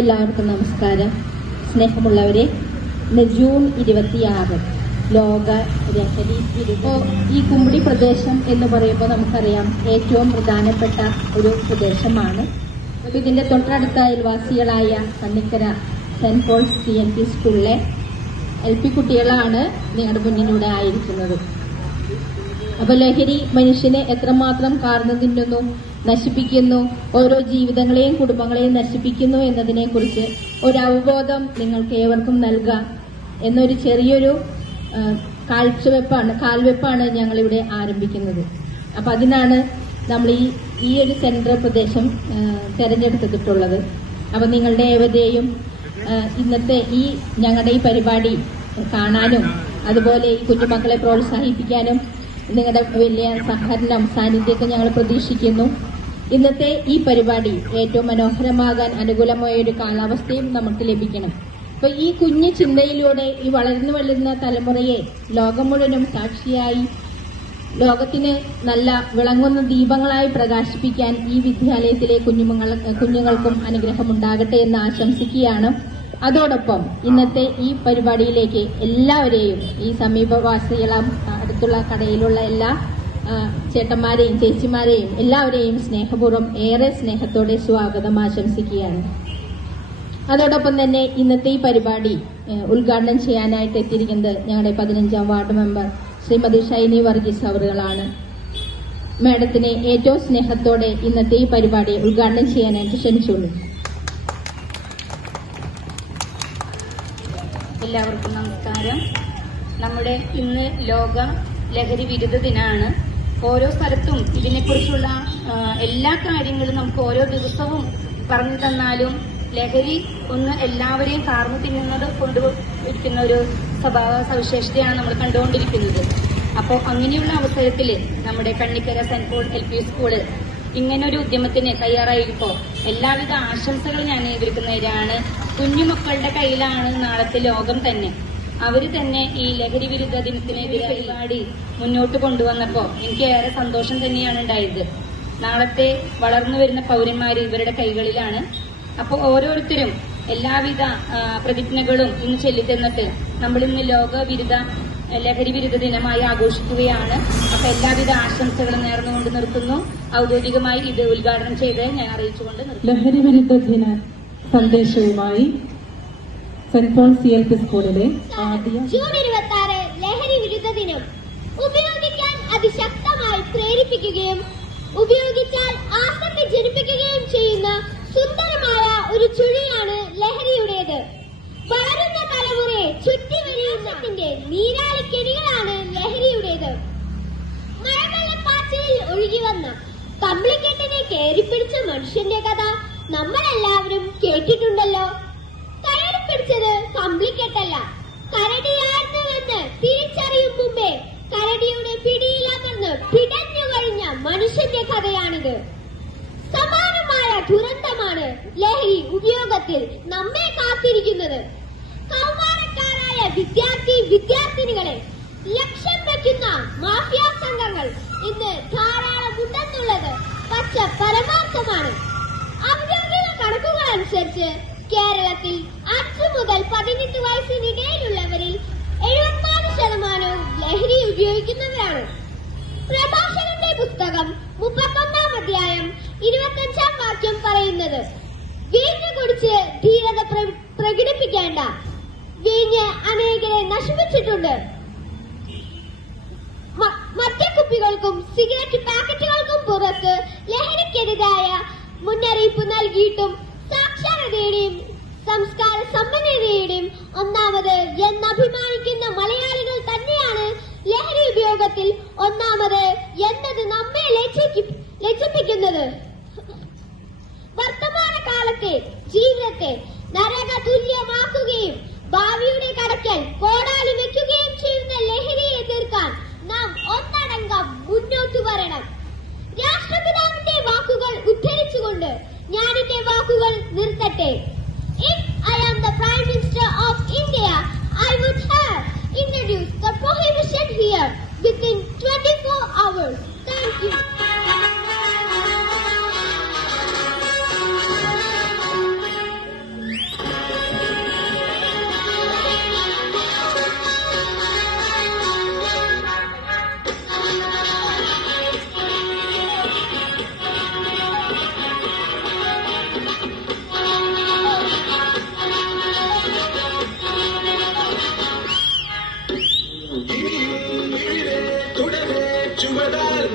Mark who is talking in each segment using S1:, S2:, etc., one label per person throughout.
S1: എല്ലാവർക്കും നമസ്കാരം. സ്നേഹമുള്ളവരെ ഇന്ന് ജൂൺ ഇരുപത്തിയാറ്. ലോക ലഹരി വിരുദ്ധ ഈ കുമ്പിടി പ്രദേശം എന്ന് പറയുമ്പോൾ നമുക്കറിയാം ഏറ്റവും പ്രധാനപ്പെട്ട ഒരു പ്രദേശമാണ്. അപ്പോൾ ഇതിന്റെ തൊട്ടടുത്ത അയൽവാസികളായ Kannikkara Saint Paul's C N P സ്കൂളിലെ എൽ പി കുട്ടികളാണ് നിങ്ങളുടെ മുന്നിലൂടെ ആയിരിക്കുന്നത്. അപ്പൊ ലഹരി മനുഷ്യനെ എത്രമാത്രം കാർന്നു തിന്നുന്നു നശിപ്പിക്കുന്നു. ഓരോ ജീവിതങ്ങളെയും കുടുംബങ്ങളെയും നശിപ്പിക്കുന്നു എന്നതിനെ കുറിച്ച് ഒരു അവബോധം നിങ്ങൾക്ക് ഏവർക്കും നൽകാം. എന്നൊരു ചെറിയൊരു കാഴ്ചവെപ്പാണ് കാൽവെപ്പാണ് ഞങ്ങൾ ഇവിടെ ആരംഭിക്കുന്നത്. അപ്പൊ അതിനാണ് നമ്മൾ ഈ ഈ ഒരു സെൻട്രൽ പ്രദേശം തെരഞ്ഞെടുത്തിട്ടുള്ളത്. അപ്പൊ നിങ്ങളുടെ ഏവരെയും ഇന്നത്തെ ഈ ഞങ്ങളുടെ ഈ പരിപാടി കാണാനും അതുപോലെ ഈ കുഞ്ഞുമക്കളെ പ്രോത്സാഹിപ്പിക്കാനും നിങ്ങളുടെ വലിയ സഹകരണം സാന്നിധ്യമൊക്കെ ഞങ്ങൾ പ്രതീക്ഷിക്കുന്നു. ഇന്നത്തെ ഈ പരിപാടി ഏറ്റവും മനോഹരമാകാൻ അനുകൂലമായ ഒരു കാലാവസ്ഥയും നമുക്ക് ലഭിക്കണം. അപ്പൊ ഈ കുഞ്ഞു ചിന്തയിലൂടെ ഈ വളർന്നു വളരുന്ന തലമുറയെ ലോകം മുഴുവനും സാക്ഷിയായി ലോകത്തിന് നല്ല വിളങ്ങുന്ന ദീപങ്ങളായി പ്രകാശിപ്പിക്കാൻ ഈ വിദ്യാലയത്തിലെ കുഞ്ഞുങ്ങൾ കുഞ്ഞുങ്ങൾക്കും അനുഗ്രഹമുണ്ടാകട്ടെ എന്ന് ആശംസിക്കുകയാണ്. അതോടൊപ്പം ഇന്നത്തെ ഈ പരിപാടിയിലേക്ക് എല്ലാവരെയും ഈ സമീപവാസികളും അടുത്തുള്ള കടയിലുള്ള എല്ലാ ചേട്ടന്മാരെയും ചേച്ചിമാരെയും എല്ലാവരെയും സ്നേഹപൂർവം ഏറെ സ്നേഹത്തോടെ സ്വാഗതം ആശംസിക്കുകയാണ്. അതോടൊപ്പം തന്നെ ഇന്നത്തെ ഈ പരിപാടി ഉദ്ഘാടനം ചെയ്യാനായിട്ട് എത്തിയിരിക്കുന്നത് ഞങ്ങളുടെ പതിനഞ്ചാം വാർഡ് മെമ്പർ ശ്രീമതി ഷൈനി വർഗീസ് അവറുകളാണ്. മാഡത്തിനെ ഏറ്റവും സ്നേഹത്തോടെ ഇന്നത്തെ ഈ പരിപാടി ഉദ്ഘാടനം ചെയ്യാനായിട്ട് ക്ഷണിച്ചുള്ളൂ.
S2: എല്ലാവർക്കും നമസ്കാരം. നമ്മുടെ ഇന്ന് ലോക ലഹരി വിരുദ്ധ ദിനാണ്. ഓരോ സ്ഥലത്തും ഇതിനെക്കുറിച്ചുള്ള എല്ലാ കാര്യങ്ങളും നമുക്ക് ഓരോ ദിവസവും പറഞ്ഞു തന്നാലും ലഹരി ഒന്ന് എല്ലാവരെയും കാർന്നു തിന്നുന്നത് കൊണ്ടുവരിക്കുന്ന ഒരു സ്വഭാവ സവിശേഷതയാണ് നമ്മൾ കണ്ടുകൊണ്ടിരിക്കുന്നത്. അപ്പോൾ അങ്ങനെയുള്ള അവസരത്തിൽ നമ്മുടെ Kannikkara Saint Paul L P school ഇങ്ങനൊരു ഉദ്യമത്തിന് തയ്യാറായിരിക്കോ? എല്ലാവിധ ആശംസകളും ഞാൻ നേടിയിരിക്കുന്നവരാണ്. കുഞ്ഞുമക്കളുടെ കയ്യിലാണ് നാളത്തെ ലോകം തന്നെ. അവർ തന്നെ ഈ ലഹരി വിരുദ്ധ ദിനത്തിനെതിരെ പരിപാടി മുന്നോട്ട് കൊണ്ടുവന്നപ്പോൾ എനിക്ക് ഏറെ സന്തോഷം തന്നെയാണ് ഉണ്ടായത്. നാളത്തെ വളർന്നു വരുന്ന പൗരന്മാർ ഇവരുടെ കൈകളിലാണ്. അപ്പോൾ ഓരോരുത്തരും എല്ലാവിധ പ്രതിജ്ഞകളും ഇന്ന് ചെല്ലിത്തന്നിട്ട് നമ്മൾ ഇന്ന് ലോക വിരുദ്ധ ലഹരി വിരുദ്ധ ദിനമായി ആഘോഷിക്കുകയാണ്. അപ്പൊ എല്ലാവിധ ആശംസകളും നേർന്നുകൊണ്ട് നിർത്തുന്നു. ഔദ്യോഗികമായി ഇത് ഉദ്ഘാടനം ചെയ്ത് ഞാൻ അറിയിച്ചുകൊണ്ട്
S3: ലഹരി വിരുദ്ധ ദിന സന്ദേശവുമായി പോൾ സി എൽ പി സ്കൂളിലെ
S4: ജൂൺ ഉപയോഗിക്കാൻ അതിശക്തമായി പ്രേരിപ്പിക്കുകയും ഉപയോഗിച്ചാൽ ആസക്തി ജനിപ്പിക്കുകയും ചെയ്യുന്ന സുന്ദരമായ ഒരു വന്ന മനുഷ്യന്റെ കഥ നമ്മളെല്ലാവരും കേട്ടിട്ടുണ്ടല്ലോ. കമ്പിളിക്കെട്ടല്ല കരടിയായിരുന്നുവെന്ന് തിരിച്ചറിയും മുമ്പേ കരടിയുടെ പിടിയിലമർന്ന് പിടഞ്ഞു കഴിഞ്ഞ മനുഷ്യന്റെ കഥയാണിത്. സമാനമായ ദുരന്തമാണ് ലഹരി ഉപയോഗത്തിൽ നമ്മെ കാത്തിരിക്കുന്നത്. കൗമാരക്കാരായ വിദ്യാർത്ഥി വിദ്യാർത്ഥിനികളെ ലക്ഷ്യം വെക്കുന്ന മാഫിയ സംഘങ്ങൾ ഇന്ന് ധാരാളം ഉണ്ടെന്നുള്ളത് പച്ച പരമാർത്ഥമാണ്. ഔദ്യോഗിക കണക്കുകൾ അനുസരിച്ച് കേരളത്തിൽ അഞ്ചു മുതൽ പതിനെട്ട് വയസ്സിനിടയിലുള്ളവരിൽ എഴുപത്തിനാല് ശതമാനവും ലഹരി ഉപയോഗിക്കുന്നവരാണ്. പ്രഭാഷകന്റെ പുസ്തകം മുപ്പത്തൊന്നാം അധ്യായം ഇരുപത്തഞ്ചാം വാക്യം പറയുന്നത് വീഞ്ഞ് കുടിച്ച് ധീരത പ്ര- പ്രകടിപ്പിക്കേണ്ട. വീഞ്ഞ് അനേകരെ നശിപ്പിച്ചിട്ടുണ്ട്. മദ്യക്കുപ്പികൾക്കും സിഗരറ്റ് പാക്കറ്റുകൾക്കും പുറത്ത് ലഹരിക്കെതിരായ മുന്നറിയിപ്പ് നൽകിയിട്ടും സാക്ഷരതയുടെയും സംസ്കാര സമ്പന്നതയുടെയും ഒന്നാമത് എന്നഭിമാനിക്കുന്ന മലയാളികൾ തന്നെയാണ് ലഹരി ഉപയോഗത്തിൽ ഒന്നാമത് എന്നത് നമ്മെ ലജ്ജിപ്പി- ലജ്ജിപ്പിക്കുന്നത്. വർത്തമാന കാലത്തെ ജീവിതത്തെ നരക തുല്യമാക്കുകയും ഭാവിയുടെ കടക്കൽ കോടാലി വെക്കുകയും ചെയ്യുന്ന ലഹരിയെ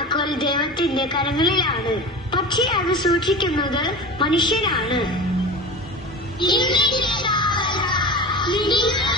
S5: താക്കോൽ ദൈവത്തിന്റെ കരങ്ങളിലാണ്. പക്ഷേ അത് സൂക്ഷിക്കുന്നത് മനുഷ്യനാണ്. നിങ്ങൾ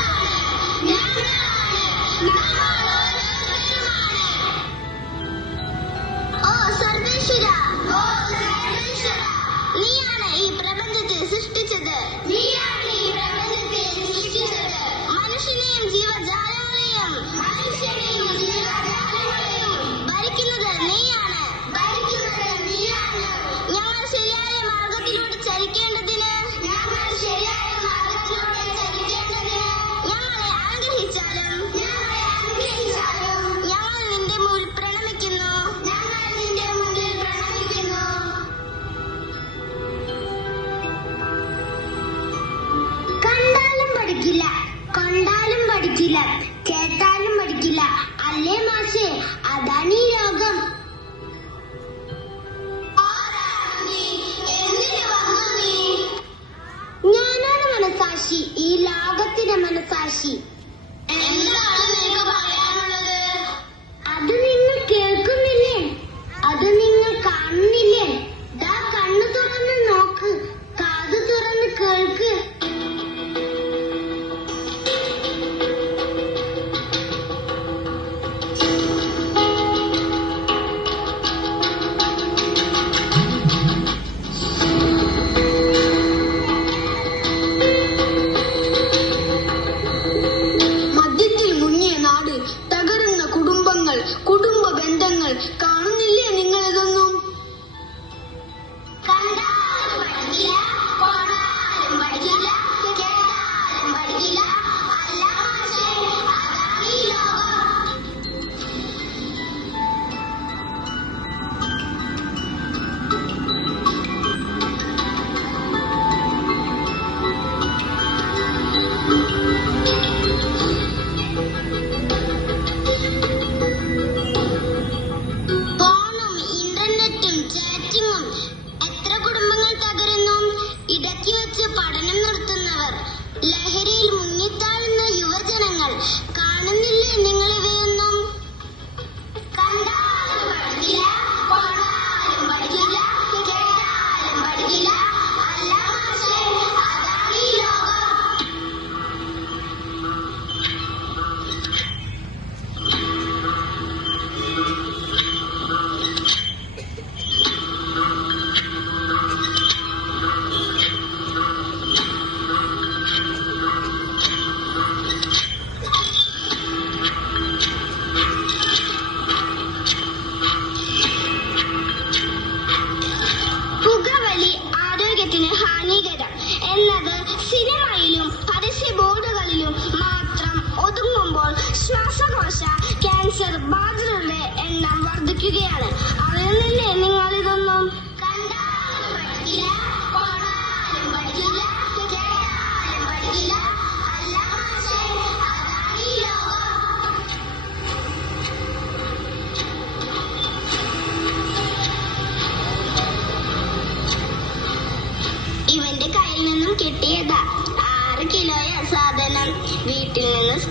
S5: മനസാക്ഷി ഈ ലോകത്തിന്റെ മനസാക്ഷി. എന്താണ് നിനക്ക് പറയാനുള്ളത്? അത് നിങ്ങൾ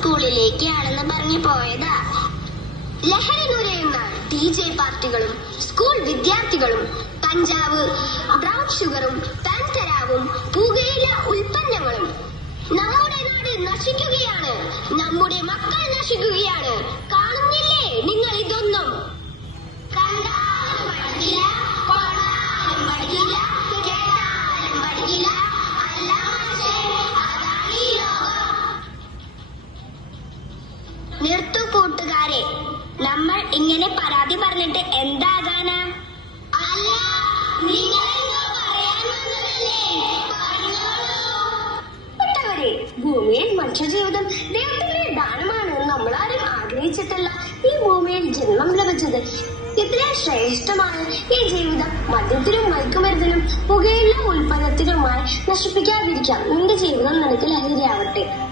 S5: സ്കൂളിലേക്ക് ആണെന്ന് പറഞ്ഞു പോയതാ. ലഹരി നുരയുന്ന ഡി ജെ പാർട്ടികളും സ്കൂൾ വിദ്യാർത്ഥികളും കഞ്ചാവ് ബ്രൗൺ ഷുഗറും പാൻതരാവും പുകയില ഉൽപ്പന്നങ്ങളും നമ്മുടെ നാട് നശിക്കുകയാണ്. നമ്മുടെ മക്കൾ നശിക്കുകയാണ്. കാണുന്നില്ലേ നിങ്ങൾ ഇതൊന്നും? ഇങ്ങനെ പരാതി പറഞ്ഞിട്ട് എന്താകാനാ? ഭൂമിയിൽ മനുഷ്യജീവിതം ദൈവത്തിന്റെ ദാനമാണ് നമ്മളാരും ആഗ്രഹിച്ചിട്ടല്ല. ഈ ഭൂമിയിൽ ജന്മം ലഭിച്ചത് ഇത്രയും ശ്രേഷ്ഠമാണ്. ഈ ജീവിതം മദ്യത്തിനും മയക്കുമരുന്നിനും പുകയില ഉൽപ്പന്നത്തിനുമായി നശിപ്പിക്കാതിരിക്കാം. നിന്റെ ജീവിതം നിനക്ക് ലഹരിയാവട്ടെ.